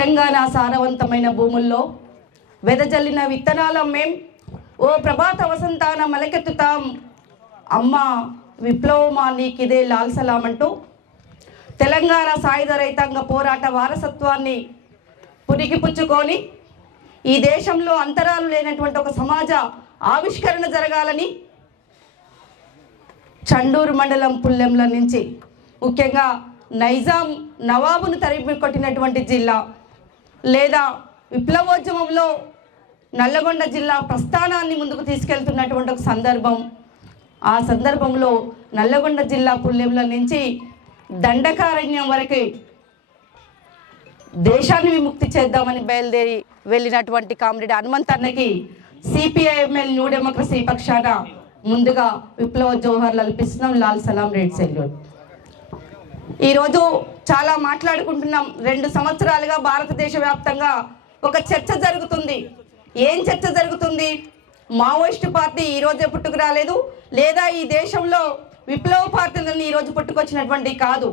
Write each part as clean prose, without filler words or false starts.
తెలంగాణ సారవంతమైన భూముల్లో వెదజల్లిన విత్తనాల మేం ఓ ప్రభాత వసంతాన మలకెత్తుతాం అమ్మ విప్లవమా నీకిదే లాల్ సలాం అంటూ తెలంగాణ సాయుధ రైతాంగ పోరాట వారసత్వాన్ని పురికిపుచ్చుకొని ఈ దేశంలో అంతరాలు లేనటువంటి ఒక సమాజ ఆవిష్కరణ జరగాలని చండూరు మండలం పుల్లెంల నుంచి ముఖ్యంగా నైజాం నవాబును తరిమి కొట్టినటువంటి జిల్లా లేదా విప్లవోద్యమంలో నల్లగొండ జిల్లా ప్రస్థానాన్ని ముందుకు తీసుకెళ్తున్నటువంటి ఒక సందర్భం. ఆ సందర్భంలో నల్లగొండ జిల్లా పుల్లెంల నుంచి దండకారణ్యం వరకు దేశాన్ని విముక్తి చేద్దామని బయలుదేరి వెళ్ళినటువంటి కామ్రేడ్ హనుమంత్ అన్నకి సిపిఐఎంఎల్ న్యూ డెమోక్రసీ పక్షాన ముందుగా విప్లవ జోహర్లు అల్పిస్తున్నాం. లాల్ సలాం, రెడ్ సెల్యూట్. ఈరోజు చాలా మాట్లాడుకుంటున్నాం. 2 సంవత్సరాలుగా భారతదేశ వ్యాప్తంగా ఒక చర్చ జరుగుతుంది. ఏం చర్చ జరుగుతుంది? మావోయిస్టు పార్టీ ఈరోజే పుట్టుకు రాలేదు, లేదా ఈ దేశంలో విప్లవ పార్టీలను ఈరోజు పుట్టుకొచ్చినటువంటి కాదు.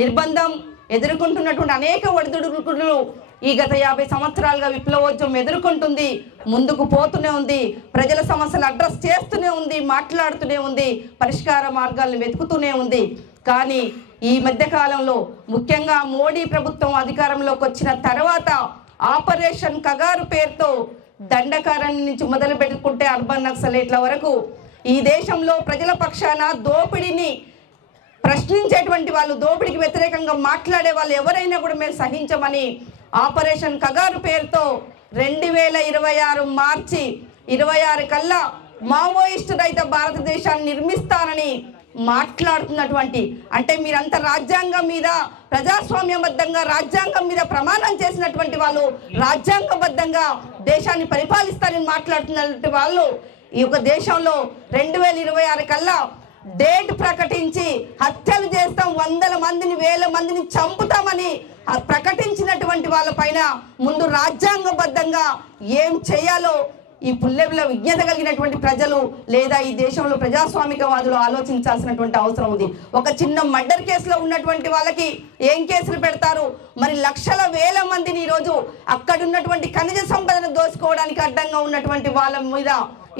నిర్బంధం ఎదుర్కొంటున్నటువంటి అనేక ఒడిదుడుకులు ఈ గత 50 సంవత్సరాలుగా విప్లవోద్యమం ఎదుర్కొంటుంది, ముందుకు పోతూనే ఉంది, ప్రజల సమస్యలు అడ్రస్ చేస్తూనే ఉంది, మాట్లాడుతూనే ఉంది, పరిష్కార మార్గాలను వెతుకుతూనే ఉంది. కానీ ఈ మధ్యకాలంలో ముఖ్యంగా మోడీ ప్రభుత్వం అధికారంలోకి వచ్చిన తర్వాత ఆపరేషన్ కగారు పేరుతో దండకారణ్యం నుంచి మొదలు పెట్టుకుంటే అర్బన్ నక్సలైట్ల వరకు ఈ దేశంలో ప్రజల పక్షాన దోపిడీని ప్రశ్నించేటువంటి వాళ్ళు, దోపిడీకి వ్యతిరేకంగా మాట్లాడే వాళ్ళు ఎవరైనా కూడా మేము సహించమని ఆపరేషన్ కగారు పేరుతో 2026 మార్చి 26 కల్లా మావోయిస్టు రహిత భారతదేశాన్ని నిర్మిస్తానని మాట్లాడుతున్నటువంటి, అంటే మీరంతా రాజ్యాంగం మీద ప్రజాస్వామ్యబద్ధంగా రాజ్యాంగం మీద ప్రమాణం చేసినటువంటి వాళ్ళు, రాజ్యాంగబద్ధంగా దేశాన్ని పరిపాలిస్తారని మాట్లాడుతున్నటువంటి వాళ్ళు ఈ యొక్క దేశంలో 2026 కల్లా డేట్ ప్రకటించి హత్యలు చేస్తాం, 100 మందిని 1000 మందిని చంపుతామని ప్రకటించినటువంటి వాళ్ళపైన ముందు రాజ్యాంగబద్ధంగా ఏం చేయాలో ఈ పుల్లెంలో విజ్ఞత కలిగినటువంటి ప్రజలు లేదా ఈ దేశంలో ప్రజాస్వామికవాదులు ఆలోచించాల్సినటువంటి అవసరం ఉంది. ఒక చిన్న మర్డర్ కేసులో ఉన్నటువంటి వాళ్ళకి ఏం కేసులు పెడతారు? మరి లక్షల 1000 మందిని ఈరోజు అక్కడున్నటువంటి ఖనిజ సంపదను దోచుకోవడానికి అడ్డంగా ఉన్నటువంటి వాళ్ళ మీద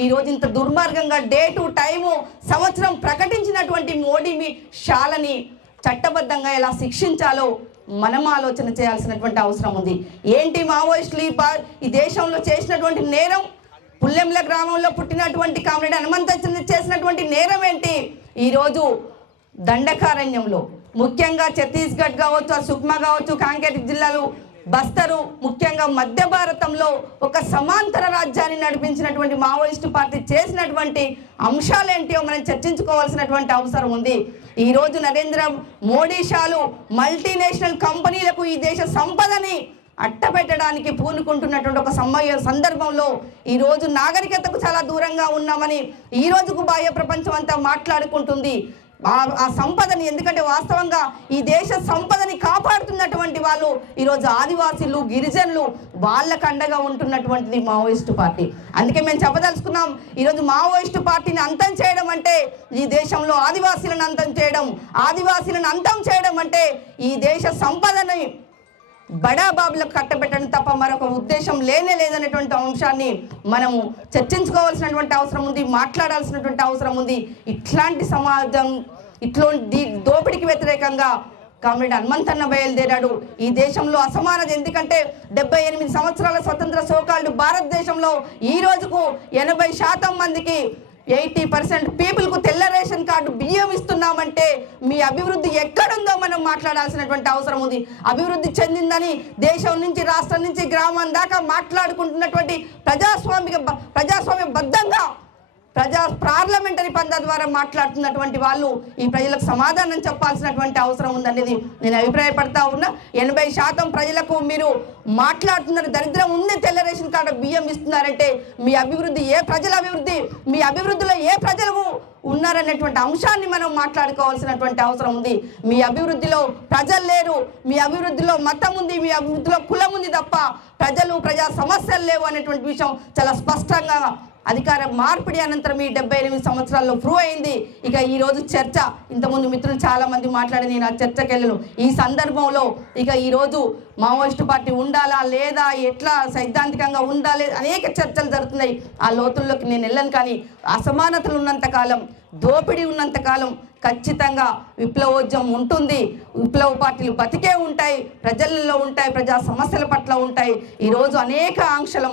ఈరోజు ఇంత దుర్మార్గంగా డేటు టైము సంవత్సరం ప్రకటించినటువంటి మోడీ షాలని చట్టబద్ధంగా ఎలా శిక్షించాలో మనం ఆలోచన చేయాల్సినటువంటి అవసరం ఉంది. ఏంటి మావోయిస్టులు ఈ దేశంలో చేసినటువంటి నేరం? పుల్లెంల గ్రామంలో పుట్టినటువంటి కామ్రేడ్ హనుమంత్ చేసినటువంటి నేరం ఏంటి? ఈరోజు దండకారణ్యంలో ముఖ్యంగా ఛత్తీస్గఢ్ కావచ్చు, సుక్మా కావచ్చు, కాంకేర్ జిల్లాలు, బస్తరు, ముఖ్యంగా మధ్య భారతంలో ఒక సమాంతర రాజ్యాన్ని నడిపించినటువంటి మావోయిస్టు పార్టీ చేసినటువంటి అంశాలేంటియో మనం చర్చించుకోవాల్సినటువంటి అవసరం ఉంది. ఈరోజు నరేంద్ర మోడీ షాలు మల్టీనేషనల్ కంపెనీలకు ఈ దేశ సంపదని అట్టబెట్టడానికి పూనుకుంటున్నటువంటి ఒక సందర్భంలో ఈరోజు నాగరికతకు చాలా దూరంగా ఉన్నామని ఈ రోజుకు బాహ్య ప్రపంచం అంతా మాట్లాడుకుంటుంది. ఆ సంపదని, ఎందుకంటే వాస్తవంగా ఈ దేశ సంపదని కాపాడుతున్నటువంటి వాళ్ళు ఈరోజు ఆదివాసీలు, గిరిజనులు, వాళ్ళకు అండగా ఉంటున్నటువంటిది మావోయిస్టు పార్టీ. అందుకే మేము చెప్పదలుచుకున్నాం, ఈరోజు మావోయిస్టు పార్టీని అంతం చేయడం అంటే ఈ దేశంలో ఆదివాసీలను అంతం చేయడం, ఆదివాసీలను అంతం చేయడం అంటే ఈ దేశ సంపదని బడాబాబులకు కట్టబెట్టడం తప్ప మరొక ఉద్దేశం లేదనేటువంటి అంశాన్ని మనము చర్చించుకోవాల్సినటువంటి అవసరం ఉంది, మాట్లాడాల్సినటువంటి అవసరం ఉంది. ఇట్లాంటి సమాజం, ఇట్లాంటి దోపిడీకి వ్యతిరేకంగా కామ్రేడ్ హనుమంత్ అన్న బయలుదేరాడు. ఈ దేశంలో అసమానత, ఎందుకంటే 78 సంవత్సరాల స్వతంత్ర సోకాల్డ్ భారతదేశంలో ఈ రోజుకు 80% మందికి 80% పీపుల్కు తెల్ల రేషన్ కార్డు బియ్యం ఇస్తున్నామంటే మీ అభివృద్ధి ఎక్కడుందో మనం మాట్లాడాల్సినటువంటి అవసరం ఉంది. అభివృద్ధి చెందిందని దేశం నుంచి, రాష్ట్రం నుంచి, గ్రామం దాకా మాట్లాడుకుంటున్నటువంటి ప్రజాస్వామ్యబద్ధంగా పార్లమెంటరీ పద్ధతి ద్వారా మాట్లాడుతున్నటువంటి వాళ్ళు ఈ ప్రజలకు సమాధానం చెప్పాల్సినటువంటి అవసరం ఉందనేది నేను అభిప్రాయపడతా ఉన్నా. 80% ప్రజలకు మీరు మాట్లాడుతున్నారు, దరిద్రం ఉంది, తెల్ల రేషన్ కార్డు బియ్యం ఇస్తున్నారంటే మీ అభివృద్ధి ఏ ప్రజల అభివృద్ధి, మీ అభివృద్ధిలో ఏ ప్రజలు ఉన్నారనేటువంటి అంశాన్ని మనం మాట్లాడుకోవాల్సినటువంటి అవసరం ఉంది. మీ అభివృద్ధిలో ప్రజలు లేరు, మీ అభివృద్ధిలో మతం ఉంది, మీ అభివృద్ధిలో కులం ఉంది తప్ప ప్రజలు, ప్రజా సమస్యలు లేవు అనేటువంటి విషయం చాలా స్పష్టంగా అధికార మార్పిడి అనంతరం ఈ 78 సంవత్సరాల్లో ప్రూవ్ అయింది. ఇక ఈరోజు చర్చ, ఇంతకుముందు మిత్రులు చాలా మంది మాట్లాడి నేను ఆ చర్చకి వెళ్ళను. ఈ సందర్భంలో ఇక ఈరోజు మావోయిస్టు పార్టీ ఉండాలా లేదా, ఎట్లా సైద్ధాంతికంగా ఉండాలి, అనేక చర్చలు జరుగుతున్నాయి. ఆ లోతుల్లోకి నేను వెళ్ళను. కానీ అసమానతలు ఉన్నంతకాలం, దోపిడీ ఉన్నంతకాలం ఖచ్చితంగా విప్లవోద్యమం ఉంటుంది. విప్లవ పార్టీలు బతికే ఉంటాయి, ప్రజల్లో ఉంటాయి, ప్రజా సమస్యల పట్ల ఉంటాయి. ఈరోజు అనేక ఆంక్షల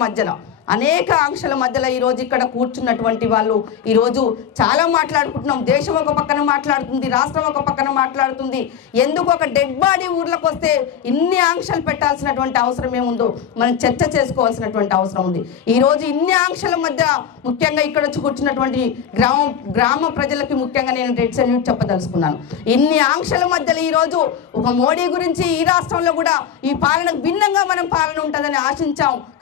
మధ్యలో ఈరోజు ఇక్కడ కూర్చున్నటువంటి వాళ్ళు ఈరోజు చాలా మాట్లాడుకుంటున్నాం. దేశం ఒక పక్కన మాట్లాడుతుంది, రాష్ట్రం ఒక పక్కన మాట్లాడుతుంది. ఎందుకు ఒక డెడ్ బాడీ ఊర్లోకి వస్తే ఇన్ని ఆంక్షలు పెట్టాల్సినటువంటి అవసరం ఏముందో మనం చర్చ చేసుకోవాల్సినటువంటి అవసరం ఉంది. ఈరోజు ఇన్ని ఆంక్షల మధ్య ముఖ్యంగా ఇక్కడ వచ్చి కూర్చున్నటువంటి గ్రామ ప్రజలకి ముఖ్యంగా నేను రెడ్ సెల్యూట్ చెప్పదలుచుకున్నాను. ఇన్ని ఆంక్షల మధ్యలో ఈరోజు ఒక మోడీ గురించి ఈ రాష్ట్రంలో కూడా ఈ పాలనకు భిన్నంగా మనం పాలన ఉంటుందని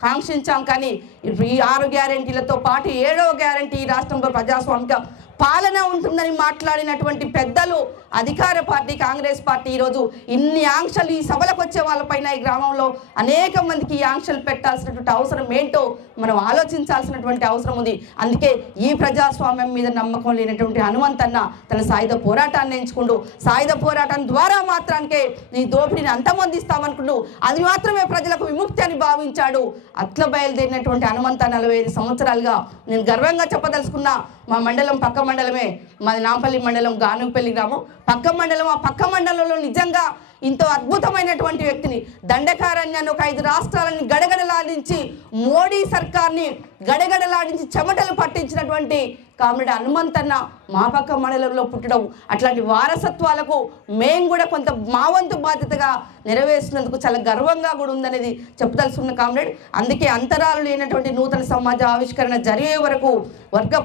కాంక్షించాం. కానీ ఈ 6 గ్యారెంటీలతో పాటు 7వ గ్యారెంటీ ఈ రాష్ట్రంలో ప్రజాస్వామిక పాలన ఉంటుందని మాట్లాడినటువంటి పెద్దలు, అధికార పార్టీ కాంగ్రెస్ పార్టీ ఈరోజు ఇన్ని ఆంక్షలు, ఈ సభలకు వచ్చే వాళ్ళపైన ఈ గ్రామంలో అనేక మందికి ఈ ఆంక్షలు పెట్టాల్సినటువంటి అవసరం ఏంటో మనం ఆలోచించాల్సినటువంటి అవసరం ఉంది. అందుకే ఈ ప్రజాస్వామ్యం మీద నమ్మకం లేనటువంటి హనుమంతన్న తన సాయుధ పోరాటాన్ని ఎంచుకుంటూ, సాయుధ పోరాటం ద్వారా మాత్రానికే ఈ దోపిడీని అంతమొందిస్తామనుకుంటూ అది మాత్రమే ప్రజలకు విముక్తి అని భావించాడు. అట్లా బయలుదేరినటువంటి హనుమంత 45 సంవత్సరాలుగా నేను గర్వంగా చెప్పదలుచుకున్నా. మా మండలం పక్క మండలమే, మాది నాంపల్లి మండలం, గానుగపల్లి గ్రామం పక్క మండలం. ఆ పక్క మండలంలో నిజంగా ఇంత అద్భుతమైనటువంటి వ్యక్తిని, దండకారణ్యాన్ని ఒక 5 రాష్ట్రాలని గడగడలాడించి, మోడీ సర్కార్ని గడగడలాడించి చెమటలు పట్టించినటువంటి కామ్రేడ్ హనుమంతన్న మా పక్క మండలంలో పుట్టడం, అట్లాంటి వారసత్వాలకు మేము కూడా కొంత మా వంతు బాధ్యతగా నెరవేర్చినందుకు చాలా గర్వంగా కూడా ఉందనేది చెప్పదలుచుకున్న కామ్రేడ్. అందుకే అంతరాలు లేనటువంటి నూతన సమాజ ఆవిష్కరణ జరిగే వరకు వర్గ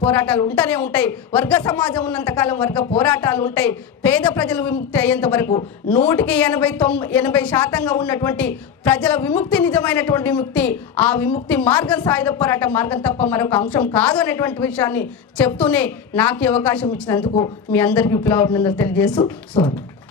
పోరాటాలు ఉంటూనే ఉంటాయి. వర్గ సమాజం ఉన్నంతకాలం వర్గ పోరాటాలు ఉంటాయి. పేద ప్రజలు విముక్తి అయ్యేంత వరకు 100కి 80% ఉన్నటువంటి ప్రజల విముక్తి నిజమైనటువంటి విముక్తి. ఆ విముక్తి మార్గం సాయుధ పోరాట మార్గం తప్ప మరొక అంశం కాదు అనేటువంటి విషయాన్ని చెప్తూనే నాకు అవకాశం ఇచ్చినందుకు మీ అందరికీ విప్లవాభినందనలు తెలియజేస్తూ